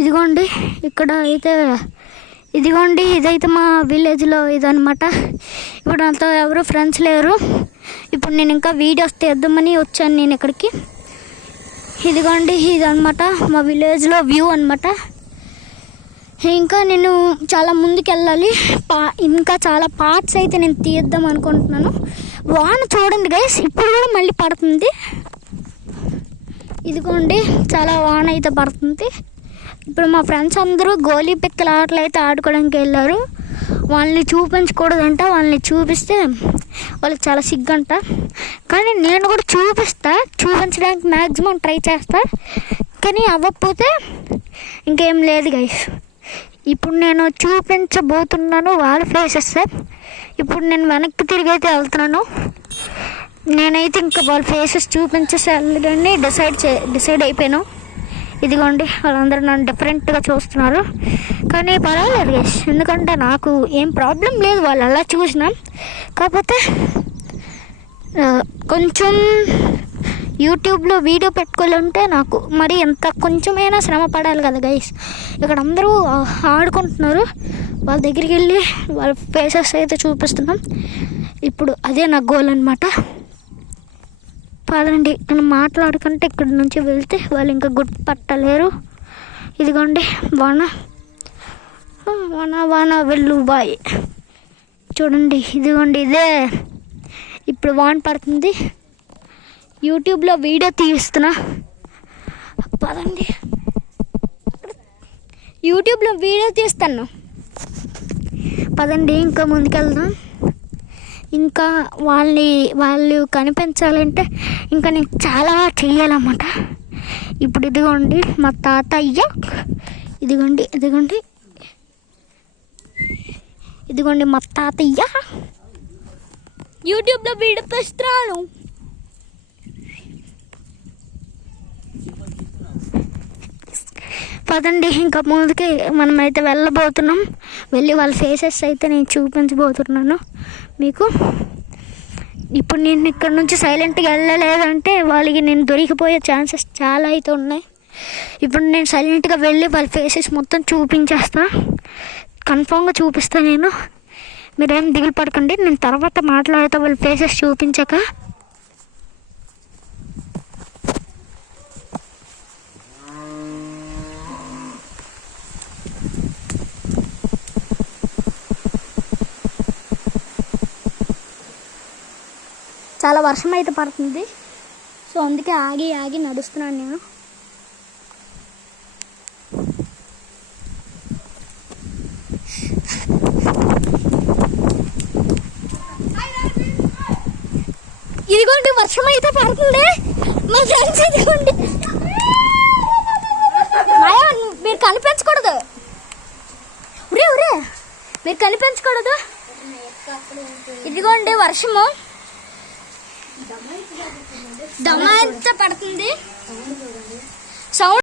ఇదిగోండి ఇక్కడ అయితే ఇదిగోండి ఇదైతే మా విలేజ్లో ఇదనమాట. ఇప్పుడు నాతో ఎవరు ఫ్రెండ్స్ లేరు. ఇప్పుడు నేను ఇంకా వీడియోస్ తీద్దామని వచ్చాను నేను ఇక్కడికి. ఇదిగోండి ఇదనమాట మా విలేజ్లో వ్యూ అనమాట. ఇంకా నేను చాలా ముందుకు వెళ్ళాలి. ఇంకా చాలా పార్ట్స్ అయితే నేను తీద్దాం అనుకుంటున్నాను. వాన చూడండి గైస్, ఇప్పుడు కూడా మళ్ళీ పడుతుంది. ఇదిగోండి చాలా వాన అయితే పడుతుంది. ఇప్పుడు మా ఫ్రెండ్స్ అందరూ గోలీ పిక్కల ఆటలు అయితే ఆడుకోవడానికి వెళ్ళారు. వాళ్ళని చూపించకూడదంట, వాళ్ళని చూపిస్తే వాళ్ళకి చాలా సిగ్గంట. కానీ నేను కూడా చూపించడానికి మ్యాక్సిమం ట్రై చేస్తా. కానీ అవ్వకపోతే ఇంకేం లేదు గైస్. ఇప్పుడు నేను చూపించబోతున్నాను వాళ్ళ ఫేసెస్. ఇప్పుడు నేను వెనక్కి తిరిగి అయితే వెళ్తున్నాను. నేనైతే ఇంకా వాళ్ళ ఫేసెస్ చూపించేసాలని డిసైడ్ అయిపోయాను. ఇదిగోండి వాళ్ళందరూ నన్ను డిఫరెంట్గా చూస్తున్నారు. కానీ పర్వాలేదు గైస్, ఎందుకంటే నాకు ఏం ప్రాబ్లం లేదు వాళ్ళు అలా చూసినా. కాకపోతే కొంచెం యూట్యూబ్లో వీడియో పెట్టుకోవాలంటే నాకు మరి ఎంత కొంచెమైనా శ్రమ పడాలి కదా గైస్. ఇక్కడ అందరూ ఆడుకుంటున్నారు, వాళ్ళ దగ్గరికి వెళ్ళి వాళ్ళ ఫేసెస్ అయితే చూపిస్తున్నాం. ఇప్పుడు అదే నా గోల్ అనమాట. పదండి నేను మాట్లాడుకుంటే ఇక్కడి నుంచి వెళ్తే వాళ్ళు ఇంకా గుర్తుపట్టలేరు. ఇదిగోండి వాన వాన వాన వెళ్ళు బాయ్. చూడండి ఇదిగోండి ఇదే ఇప్పుడు వాన పడుతుంది. యూట్యూబ్లో వీడియో తీస్తున్నా. పదండి యూట్యూబ్లో వీడియో తీస్తాను. పదండి ఇంకా ముందుకెళ్దాం. ఇంకా వాళ్ళు కనిపించాలంటే ఇంకా నేను చాలా చెయ్యాలన్నమాట. ఇప్పుడు ఇదిగోండి మా తాతయ్య, ఇదిగోండి మా తాతయ్య యూట్యూబ్లో వీడియో తీస్తున్నాను. పదండి ఇంకా ముందుకి మనమైతే వెళ్ళబోతున్నాం. వెళ్ళి వాళ్ళ ఫేసెస్ అయితే నేను చూపించబోతున్నాను మీకు. ఇప్పుడు నేను ఇక్కడ నుంచి సైలెంట్గా వెళ్ళలేదంటే వాళ్ళకి నేను దొరికిపోయే ఛాన్సెస్ చాలా అయితే ఉన్నాయి. ఇప్పుడు నేను సైలెంట్గా వెళ్ళి వాళ్ళ ఫేసెస్ మొత్తం చూపించేస్తా. కన్ఫామ్గా చూపిస్తాను నేను. మీరేం దిగులు పడకండి, నేను తర్వాత మాట్లాడతా వాళ్ళ ఫేసెస్ చూపించాక. చాలా వర్షం అయితే పడుతుంది, సో అందుకే ఆగి నడుస్తున్నాను నేను. ఇదిగోండి వర్షం అయితే పడుతుంది. మా ఫ్రెండ్స్ ఇదిగోండి. మీరు కనిపించకూడదు, మీరు కనిపించకూడదు. ఇదిగోండి వర్షము దమ ఎంత పడుతుంది. సౌండ్